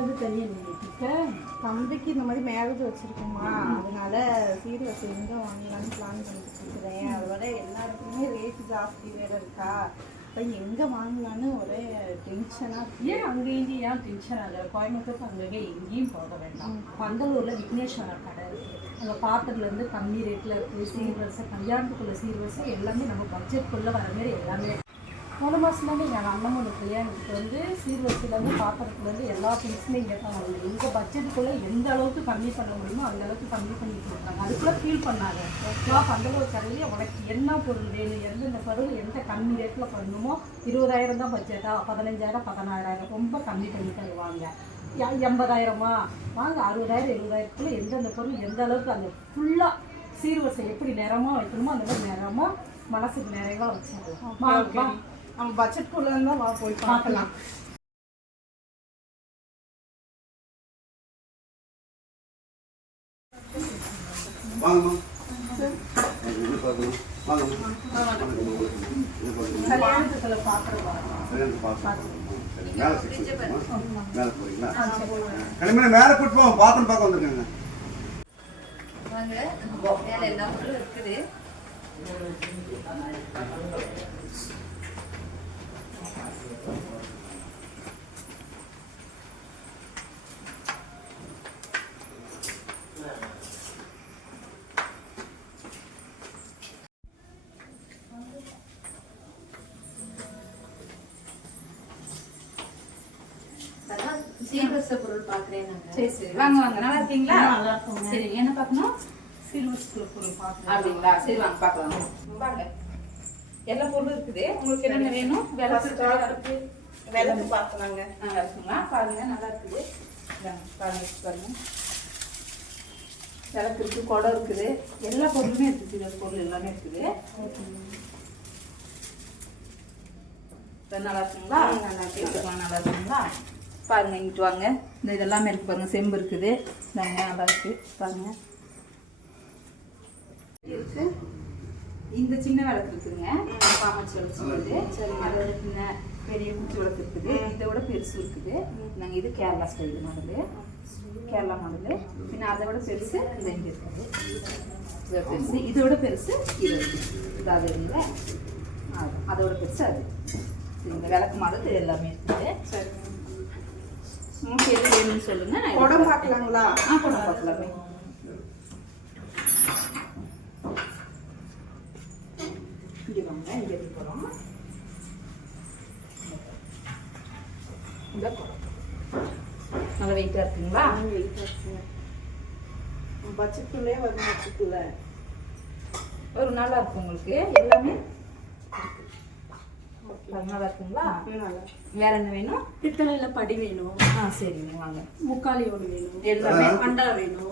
வந்து தனியாக இப்போ தம்பிக்கு இந்த மாதிரி மேரேஜ் வச்சுருக்கோமா, அதனால சீர்வரிசை எங்கே வாங்கலான்னு பிளான் பண்ணிட்டு இருக்கிறேன். அதோட எல்லாருக்குமே ரேட்டு ஜாஸ்தி வேறு இருக்கா, இப்போ எங்கே வாங்கலான்னு ஒரே டென்ஷனாக. ஏன் அங்கே இங்கேயும் ஏன் டென்ஷன் ஆகுது? கோயம்புத்தூருக்கு அங்கே எங்கேயும் போக வேண்டாம். பந்தலூரில் விக்னேஸ்வரர் கடை இருக்குது. அங்கே பாத்திரத்துலேருந்து கம்மி ரேட்டில் இருக்குது. சீர்வரிசை, கல்யாணத்துக்குள்ள சீர்வரிசை எல்லாமே நம்ம பட்ஜெட்குள்ளே வர மாதிரி எல்லாமே. மூணு மாதத்துலேருந்து எங்கள் அண்ணன் கல்யாணத்துக்கு வந்து சீர்வரிசையிலேருந்து பாத்திரத்துலேருந்து எல்லா திங்ஸுமே இங்கே தான் வருது. எங்கள் பட்ஜெட்டுக்குள்ளே எந்த அளவுக்கு கம்மி பண்ண முடியுமோ அந்த அளவுக்கு கம்மி பண்ணி கொடுத்தாங்க. அதுக்குள்ளே ஃபீல் பண்ணாங்க. பந்தலூர் கடையிலே உனக்கு என்ன பொருள் வேணும், எந்தெந்த பொருள் எந்த கம்மி ரேட்டில் பண்ணணுமோ 20,000 தான் பட்ஜெட்டா, 15,000 16,000 ரொம்ப கம்மி பண்ணி தருவாங்க. 80,000மா வாங்க, 60,000 70,000க்குள்ளே எந்தெந்த பொருள் எந்த அளவுக்கு அந்த ஃபுல்லாக சீர்வரிசை எப்படி நேரமாக வைக்கணுமோ அந்த மாதிரி நேரமாக மனசுக்கு நிறைவாக வச்சிடலாம். நம்ம பட்ஜெட்குள்ளே இருந்தால் வா போய் பார்க்கலாம். கல்யாணத்துல பாத்திரம் மேல கூட்டு போவோம். பாத்திரம் பார்க்க வந்துருக்காங்க. மேல எல்லா பொருளும் இருக்குது. சீர்வரிசை பொருள் பாக்குறேன். சரி சரி, வாங்க வாங்க. நல்லா இருக்கீங்களா? நல்லா இருக்கும். சரி, என்ன பார்க்கணும்? சீர்வரிசை பொருள் பார்க்கலாம். அப்படிங்களா? சரி வாங்க பார்க்கலாம். வாங்க, எல்லா பொருளும் இருக்குது. உங்களுக்கு என்னென்ன வேணும்? விளக்கு பார்க்கலாங்க. நல்லா இருக்குங்களா? பாருங்க, நல்லா இருக்குது. பாருங்க பாருங்க, விளக்கு இருக்குது, குடம் இருக்குது, எல்லா பொருளுமே இருக்குது. சீரக பொருள் எல்லாமே இருக்குது. நல்லா இருக்குங்களா? நல்லா கேட்டுக்கலாம். நல்லா இருக்குங்களா? பாருங்க, இங்கிட்டு வாங்க. இந்த இதெல்லாமே இருக்கு பாருங்க. செம்பு இருக்குது, நல்லா இருக்கு பாருங்க. இருக்கு இந்த சின்ன விளக்கு இருக்குதுங்க, காமாட்சி விளக்கு சொல்லுது. சரி, அதோட சின்ன பெரிய குச்சி விளக்கு இருக்குது. இதோட பெருசு இருக்குது. நாங்கள் இது Kerala style model, Kerala model. பின்ன அதை விட பெருசு இது இங்கே இருக்குது. இதோட பெருசு, இதோட பெருசு இது இருக்குது. அது இல்லைங்களா, அதோட பெருசு அது. இந்த விளக்கு மாடல் எல்லாமே இருக்குது. சரி, உங்களுக்கு எது வேணும்னு சொல்லுங்க. குடம் பார்க்கலாங்களா? குடம் பார்க்கலாமே. இங்கே வாங்க, இங்கே போகிறோம். இந்த குடம் நல்லா வெயிட்டாக இருக்குங்களா? வெயிட்டாக இருக்குங்க. பட்ஜெட்டுக்குள்ளே வந்து பட்ஜெட்டுக்குள்ள ஒரு நல்லா இருக்கும் உங்களுக்கு எல்லாமே. நல்லா இருக்குங்களா? வேற என்ன வேணும்? பித்தளையில படி வேணும். சரிங்க, வாங்க. முக்காலி ஒன்று வேணும். எல்லாமே அண்டா வேணும்.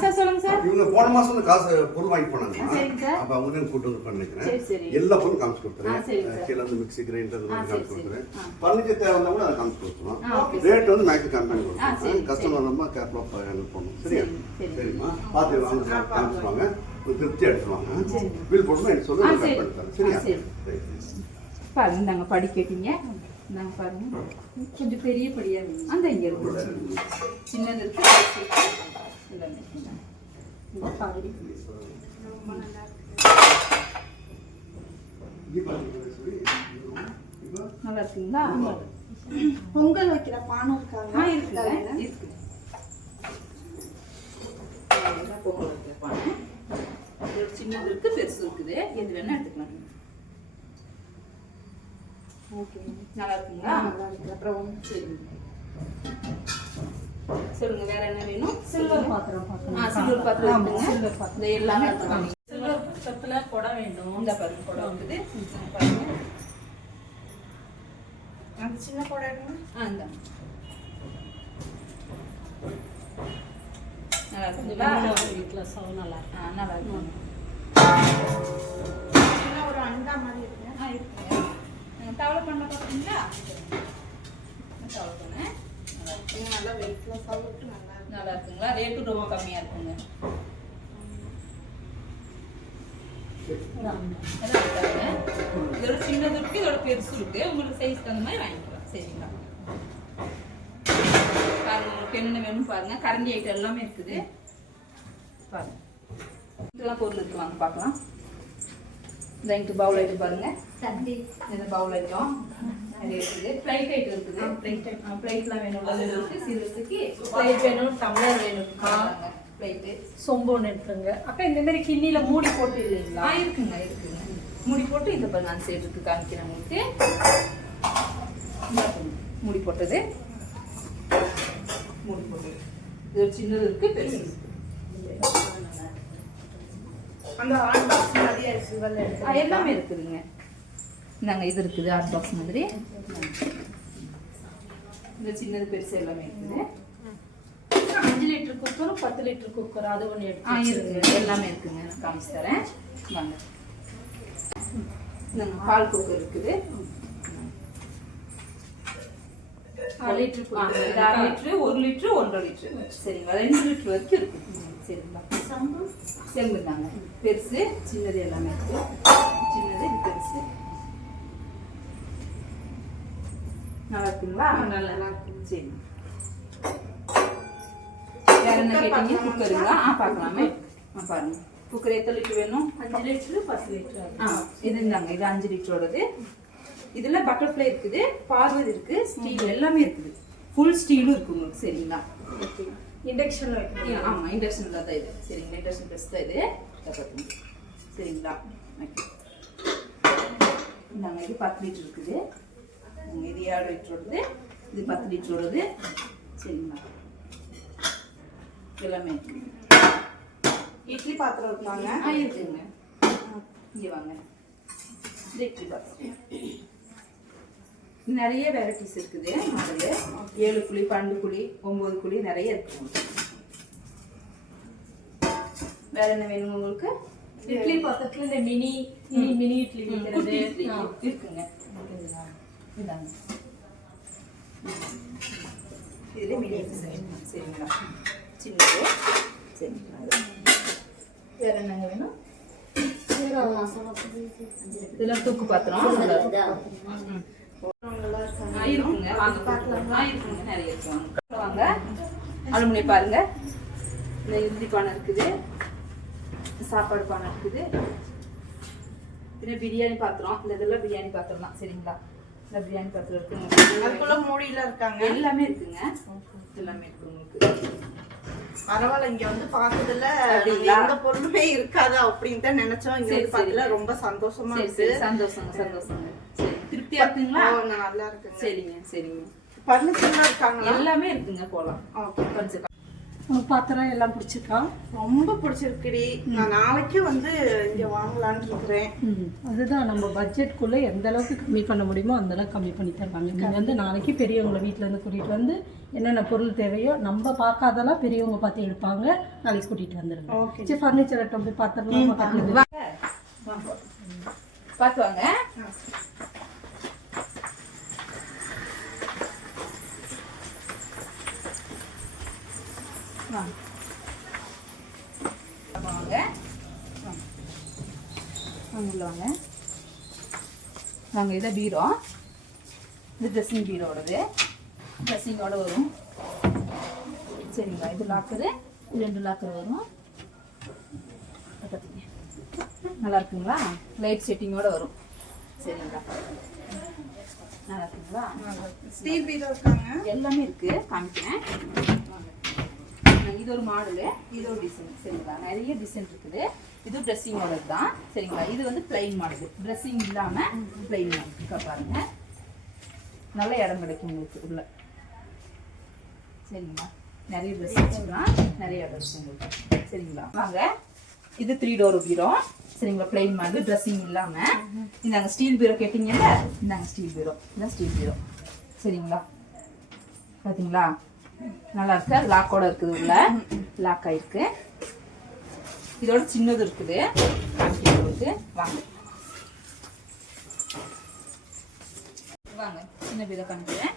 சார் சொல்லுங்க சார். இவங்க போன மாசம் வந்து காசு பொருள் வாங்கி போனாங்க. சரிங்க சார். அப்ப அவங்க கூட்டு வந்து பண்ணிக்கிறேன். சரி சரி, எல்லா பொருளும் காமிச்சு கொடுத்துறேன். சரிங்க. கீழே வந்து மிக்ஸி கிரைண்டர் காமிச்சு கொடுத்துறேன். பர்னிச்சர் தேவை கூட அதை காமிச்சு கொடுத்துருவோம். ரேட் வந்து மேக்ஸி கம்மி பண்ணி கொடுத்துருவோம். கஸ்டமர் ரொம்ப கேர்ஃபுல்லாக ஹேண்டில் பண்ணணும். சரியா? சரிம்மா, பார்த்து வாங்க, காமிச்சுவாங்க. ஒரு திருப்தி எடுத்துருவாங்க. பில் போட்டு எனக்கு சொல்லி கட் பண்ணி தரேன். சரியா? சரி. பாருங்க, நாங்கள் படி கேட்டீங்க. நாங்கள் பாருங்க, கொஞ்சம் பெரிய படியா வேணும். அந்த இங்கே இருக்கு, சின்னது இருக்கு, எல்லாமே பாடி நல்லா இருக்குங்களா? பொங்கல் வைக்கிற பானை இருக்காங்க. இருக்கு. பொங்கல் வைக்கிற பானை சின்னது இருக்கு, பெருசு இருக்குது. எது வேணா எடுத்துக்கலாம். ஓகே, நல்லா இருக்குங்களா? நல்லா இருக்கு. அப்புறம் சரி, சொல்லுங்க, வேற என்ன வேணும்? சில்வர் பாத்திரம் பார்க்கலாம். சில்வர் பாத்திரம் இருக்குங்க. சில்வர் பாத்திரம் இந்த எல்லாமே எடுத்துக்கலாம். சில்வர் பாத்திரத்துல குடம் வேணும். இந்த பாருங்க, குடம் இருக்குது. பாருங்க, அந்த சின்ன குடம் இந்த நல்லா இருக்குங்களா? வீட்டில் சவு நல்லா இருக்கு. நல்லா இருக்கும். சின்ன ஒரு அண்டா மாதிரி இருக்கு. இருக்குங்க. தவளை பண்ண பார்க்குறீங்களா? தவளை பண்ண நல்லா வெயிட்ல சவுட்டு நல்லா இருக்குங்களா? ரேட்டு ரொம்ப கம்மியாக இருக்குங்க. இதோட சின்னது இருக்கு, இதோட பெருசு இருக்கு. உங்களுக்கு சைஸ் தகுந்த மாதிரி வாங்கிக்கலாம். சரிங்களா? பாருங்க உங்களுக்கு என்னென்ன வேணும் பாருங்க. கரண்டி ஐட்டம் எல்லாமே இருக்குது பாருங்க. இதெல்லாம் பொருள் இருக்கு, வாங்க பார்க்கலாம். இந்த பவுல் ஐட்டம் பாருங்க, இந்த பவுல் ஐட்டம் நிறைய இருக்குது. பிளேட் ஐட்டம் இருக்குது, பிளேட்லாம் வேணும் இருக்குது. சீரஸுக்கு பிளேட் வேணும், டம்ளர் வேணும்க்கா, பிளேட்டு சொம்பு ஒன்று எடுத்துருங்க. அக்கா இந்த மாதிரி கிண்ணியில மூடி போட்டு இல்லைங்களா? இருக்குங்க இருக்குங்க. மூடி போட்டு இந்த பாருங்க அந்த சைடு இருக்கு, காமிக்கிறேன் உங்களுக்கு. மூடி போட்டது, மூடி போட்டது. இது ஒரு சின்னது இருக்கு, பெருசு இருக்கு. அந்த ஹாட் பாக்ஸ் நிறைய சிவல் எல்லாமே இருக்குதுங்க. இந்தாங்க இது இருக்குது ஹாட் பாக்ஸ் மாதிரி. இந்த சின்னது பெருசு எல்லாமே இருக்குது. 5 லிட்டர் குக்கரும் 10 லிட்டர் குக்கர் அது ஒன்று எடுத்து இருக்கு, எல்லாமே இருக்குங்க. நான் காமிச்சு தரேன் வாங்க. இந்தாங்க பால் குக்கர் இருக்குது. 1 லிட்டர் 1 லிட்டரு 1 லிட்டரு 1.5 லிட்டரு சரிங்களா, 2 லிட்டர் வரைக்கும் இருக்குது சரிங்களா. செம்பு தாங்க, பெருசு சின்னது எல்லாமே இருக்கு. சின்னது இது பெருசு. நல்லா இருக்குங்களா? நல்லா இருக்கு. சரி, வேற என்ன கேட்டீங்க? குக்கருங்களா? பார்க்கலாமே. பாருங்க குக்கர் எத்தனை லிட்டர் வேணும்? 5 லிட்டர் 10 லிட்டர். இது இருந்தாங்க, இது 5 லிட்டரோடது. இதுல பட்டர்ஃப்ளை இருக்குது, பார்வதி இருக்கு, ஸ்டீல் எல்லாமே இருக்குது. ஃபுல் ஸ்டீலும் இருக்கு உங்களுக்கு சரிங்களா. இண்டக்ஷன்ல வைக்கணும். ஆமா இண்டக்ஷன்ல தான் இது சரிங்களா. இண்டக்ஷன் ப்ரெஸ் தான் இது பார்த்துங்க சரிங்களா. நாங்கள் இது 10 லிட்டர் இருக்குது. இது 7 லிட்டரோடது, இது 10 லிட்டரோடது சரிங்களா. எல்லாமே இட்லி பாத்திரம் இருக்காங்க. இருக்குங்க. இங்கே வாங்க, இட்லி பாத்திரம் நிறைய வெரைட்டிஸ் இருக்குது. அதில் 7 குழி 12 குழி 9 குழி நிறைய இருக்கு. வேற என்ன வேணும் உங்களுக்கு? இட்லி பாத்திரத்துல இந்த மினி இட்லி வைக்கிறது இருக்குங்க. இதாங்க இதுல மினி சரிங்களா, சின்னது சரிங்களா. வேற என்னங்க வேணும்? இதெல்லாம் தூக்கு பாத்திரம் இருக்குங்க. வாங்க பார்க்கலாம். இருக்குங்க, நிறைய இருக்கு. வாங்க அலுமினிய பாருங்க. இந்த இட்லி பானை இருக்குது, சாப்பாடு பானை இருக்குது. இது பிரியாணி பாத்திரம். இந்த இதெல்லாம் பிரியாணி பாத்திரம் தான் சரிங்களா. இந்த பிரியாணி பாத்திரம் இருக்குங்க. அதுக்குள்ள மூடியில இருக்காங்க. எல்லாமே இருக்குங்க, எல்லாமே இருக்கு உங்களுக்கு. பரவாயில்ல, இங்க வந்து பார்த்ததுல எந்த பொருளுமே இருக்காது அப்படின்னு தான் நினைச்சோம். இங்க வந்து பார்த்ததுல ரொம்ப சந்தோஷமா இருக்கு. சந்தோஷங்க சந்தோஷங்க. சரி, திருப்தியா இருக்குங்களா? நல்லா இருக்குங்க. சரிங்க சரிங்க. பர்னிச்சர்லாம் இருக்காங்க. எல்லாமே இருக்குங்க, போலாம். ஓகே. உனக்கு பாத்திரம் எல்லாம் பிடிச்சிருக்கா? ரொம்ப பிடிச்சிருக்குடி. நான் நாளைக்கு வந்து இங்க வாங்கலான்னு இருக்கிறேன். அதுதான் நம்ம பட்ஜெட்குள்ள எந்த அளவுக்கு கம்மி பண்ண முடியுமோ அந்த அளவுக்கு கம்மி பண்ணி தருவாங்க. நீங்க வந்து நாளைக்கு பெரியவங்களை வீட்டுல இருந்து கூட்டிட்டு வந்து என்னென்ன பொருள் தேவையோ நம்ம பார்க்காதெல்லாம் பெரியவங்க பார்த்து எடுப்பாங்க. நாளைக்கு கூட்டிட்டு வந்துருங்க. சரி, ஃபர்னிச்சர் ஐட்டம் போய் பார்த்துடலாம். பார்த்து வாங்க. வாங்க வாங்க வாங்க. இதை பீரோ, இது ட்ரெஸ்ஸிங் பீரோடது, ட்ரெஸ்ஸிங்கோட வரும் சரிங்களா. இது லாக்கரு, 2 லாக்கர் வரும். நல்லா இருக்குங்களா? லைட் செட்டிங்கோட வரும் சரிங்களா. நல்லா இருக்குங்களா? ஸ்டீல் பீரோ இருக்காங்க. எல்லாமே இருக்கு, காமிக்கிறேன். இது ஒரு மாடலு, இது ஒரு டிசைன் சரிங்களா. நிறைய டிசைன் இருக்குது. இது ட்ரெஸ்ஸிங்கோட தான் சரிங்களா. இது வந்து பிளைன் மாடல், ட்ரெஸ்ஸிங் இல்லாம பிளைன் மாடல் பாருங்க. நல்ல இடம் கிடைக்கும் உங்களுக்கு உள்ள சரிங்களா. நிறைய ட்ரெஸ் வச்சுக்கலாம், நிறைய இடம் இருக்கு உங்களுக்கு சரிங்களா. வாங்க, இது 3 டோர் பீரோ சரிங்களா. பிளைன் மாடல், ட்ரெஸ்ஸிங் இல்லாம. இந்தாங்க ஸ்டீல் பீரோ கேட்டீங்கல்ல, இந்தாங்க ஸ்டீல் பீரோ, இதான் ஸ்டீல் பீரோ சரிங்களா. பார்த்தீங்களா, நல்லா இருக்கு. லாக்கோட இருக்குது, உள்ள லாக் ஆயிருக்கு. இதோட சின்னது இருக்குது. வாங்க வாங்க, சின்ன பீரோ காமிக்கிறேன்,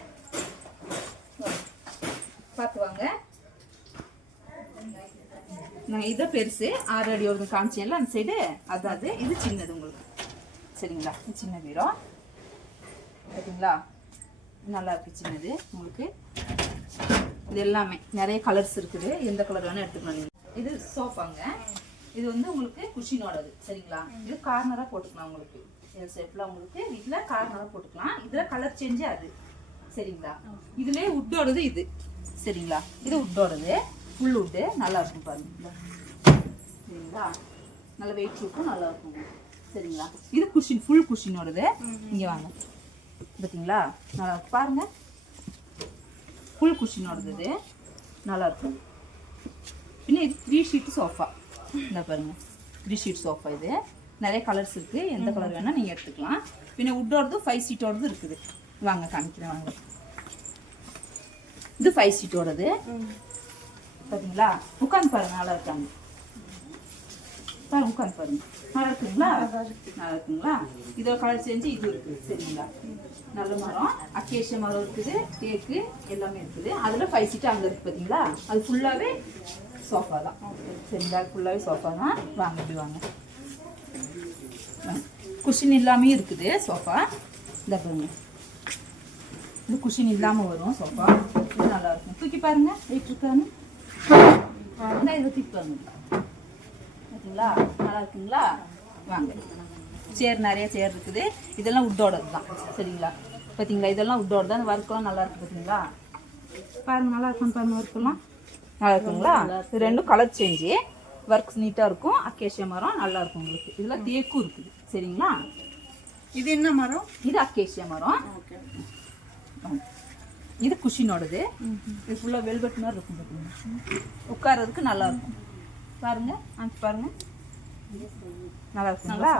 பார்த்து வாங்க. நான் இதை பெருசு 6 அடி ஒரு காமிச்சேன்ல அந்த சைடு, அதாவது இது சின்னது உங்களுக்கு சரிங்களா. இது சின்ன பீரோ பார்த்தீங்களா, நல்லா இருக்கு, சின்னது உங்களுக்கு இது எல்லாமே நிறைய கலர்ஸ் இருக்குது, எந்த கலர் வேணால் எடுத்துக்கலாம் நீங்கள். இது சோஃபாங்க, இது வந்து உங்களுக்கு குஷினோடது சரிங்களா. இது கார்னராக போட்டுக்கலாம் உங்களுக்கு, ஷேப்பில் உங்களுக்கு வீட்டில் கார்னராக போட்டுக்கலாம். இதில் கலர் சேஞ்சு அது சரிங்களா. இதுலேயே உட்டோடது இது சரிங்களா. இது உட்டோடது, ஃபுல் உட்டு, நல்லா இருக்கும் பாருங்க சரிங்களா. நல்ல வெயிட் இருக்கும், நல்லா இருக்குங்க சரிங்களா. இது குஷின், ஃபுல் குஷினோடது. இங்கே வாங்க பார்த்தீங்களா, நல்லா இருக்கு பாருங்க, ஃபுல் குஷினோடது இது நல்லா இருக்கும். பின்ன இது 3 ஷீட் சோஃபா, இந்த பாருங்க 3 ஷீட் சோஃபா. இது நிறைய கலர்ஸ் இருக்குது, எந்த கலர் வேணால் நீங்கள் எடுத்துக்கலாம். பின்ன உட்டோடது 5 ஷீட்டோடது இருக்குது, வாங்க காமிக்கிறேன் வாங்க. இது 5 ஷீட்டோடது பார்த்தீங்களா. உட்காந்து பாருங்க, நல்லா இருக்காங்க பாருங்க, உட்காந்து பாருங்க, நல்லா இருக்குங்களா, நல்லா இருக்குங்களா. இதோட கலர் செஞ்சு இது இருக்குது சரிங்களா. நல்ல மரம், அக்கேஷியா மரம் இருக்குது, தேக்கு எல்லாமே இருக்குது. அதில் 5 ஷீட்டு அங்கே இருக்குது பார்த்தீங்களா. அது ஃபுல்லாகவே சோஃபா தான் சரிங்களா, அது ஃபுல்லாகவே சோஃபா தான். வாங்க இப்படி வாங்க, குஷின் இல்லாமையும் இருக்குது சோஃபா. இந்த பாருங்க, இது குஷின் இல்லாமல் வரும் சோஃபா, இது நல்லாயிருக்கும். தூக்கி பாருங்க, வெயிட் இருக்கான்னு பாருங்க, இதை தூக்கி பாருங்க பார்த்தீங்களா, நல்லா இருக்குங்களா. வாங்க, சேர் நிறைய சேர் இருக்குது, இதெல்லாம் உட்டோடது தான் சரிங்களா. பார்த்தீங்களா, இதெல்லாம் உட்டோட தான். ஒர்க்கெல்லாம் நல்லா இருக்குது பார்த்தீங்களா, பாருங்க நல்லா இருக்கும் பாருங்க, ஒர்க்கெல்லாம் நல்லா இருக்குங்களா. இது ரெண்டும் கலர் சேஞ்சு, ஒர்க் நீட்டாக இருக்கும். அக்கேஷியா மரம் நல்லா இருக்கும் உங்களுக்கு. இதில் தேக்கும் இருக்குது சரிங்களா. இது என்ன மரம்? இது அக்கேஷியா மரம். இது குஷினோடது, இது ஃபுல்லாக வெல்வெட் மாதிரி இருக்கும் பார்த்தீங்கன்னா, உட்கார்றதுக்கு நல்லா இருக்கும் பாருங்க. பாருங்க நல்லா இருக்குங்களா,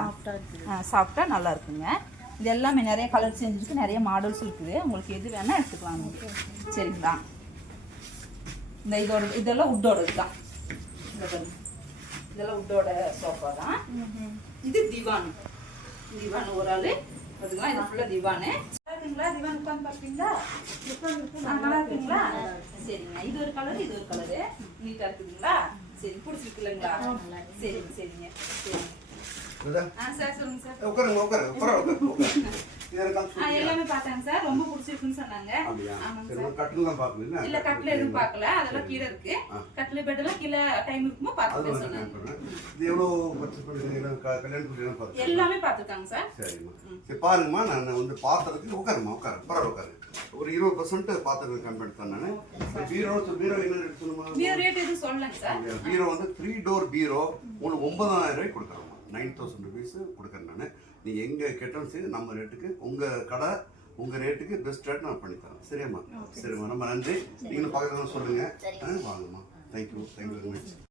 சாஃப்டா நல்லா இருக்குங்க. இது எல்லாமே நிறைய கலர் சேஞ்ச் இருக்குது, நிறைய மாடல்ஸ் இருக்குது, உங்களுக்கு எது வேணால் எடுத்துக்கலாம் சரிங்களா. இந்த இதோட இதெல்லாம் உட்டோடது தான், இதெல்லாம் உட்டோட சோஃபா தான். இது திவான், திவான் ஒரு ஆள் அதுக்கெல்லாம் இது ஃபுல்லாக திவானு. இருக்குங்களா, திவான் உட்காந்து பார்ப்பீங்களா, நல்லா இருக்குங்களா சரிங்க. இது ஒரு கலரு, இது ஒரு கலரு, நீட்டாக இருக்குதுங்களா. சரி, பிடிச்சிருக்குல்லைங்களா, சரிங்க சரிங்க சரி. சார் சொல்லுங்க சார். உட்காருங்க உட்காருங்க உட்காருங்க. எல்லாமே பார்த்தாங்க சார், ரொம்ப பிடிச்சிருக்குன்னு சொன்னாங்க. ஆமாங்க சார். கட்டிலாம் பார்க்கல, இல்ல கட்டில எதுவும் பார்க்கல, அதெல்லாம் கீழே இருக்கு. கட்டில பெட் எல்லாம் கீழே டைம் இருக்குமோ பார்த்துட்டு சொன்னாங்க. இது எவ்வளவு பட்ஜெட் பண்ணுவீங்க, கல்யாணத்துக்கு பார்த்து எல்லாமே பார்த்துட்டாங்க சார். சரிம்மா சரி பாருங்கம்மா, நான் வந்து பார்த்ததுக்கு உட்காருமா உட்காரு பரவாயில்ல உட்காரு. ஒரு 20% பார்த்ததுக்கு கம்பேர் தான் நான். பீரோ என்ன ரேட் சொல்லுமா? பீரோ ரேட் எதுவும் சொல்லலங்க சார். பீரோ வந்து 3 டோர் பீரோ உங்களுக்கு 9,000 ரூபாய் கொடுக்குறோம், 9,000 rupees கொடுக்குறேன் நான். நீங்கள் எங்கே கேட்டாலும் சரி நம்ம ரேட்டுக்கு, உங்கள் கடை உங்கள் ரேட்டுக்கு பெஸ்ட் ரேட் நான் பண்ணித்தரேன் சரியாம்மா. சரிம்மா, ரொம்ப நன்றி. நீங்களும் பார்க்குறதுன்னு சொல்லுங்கள், வாங்கம்மா. Thank you very much.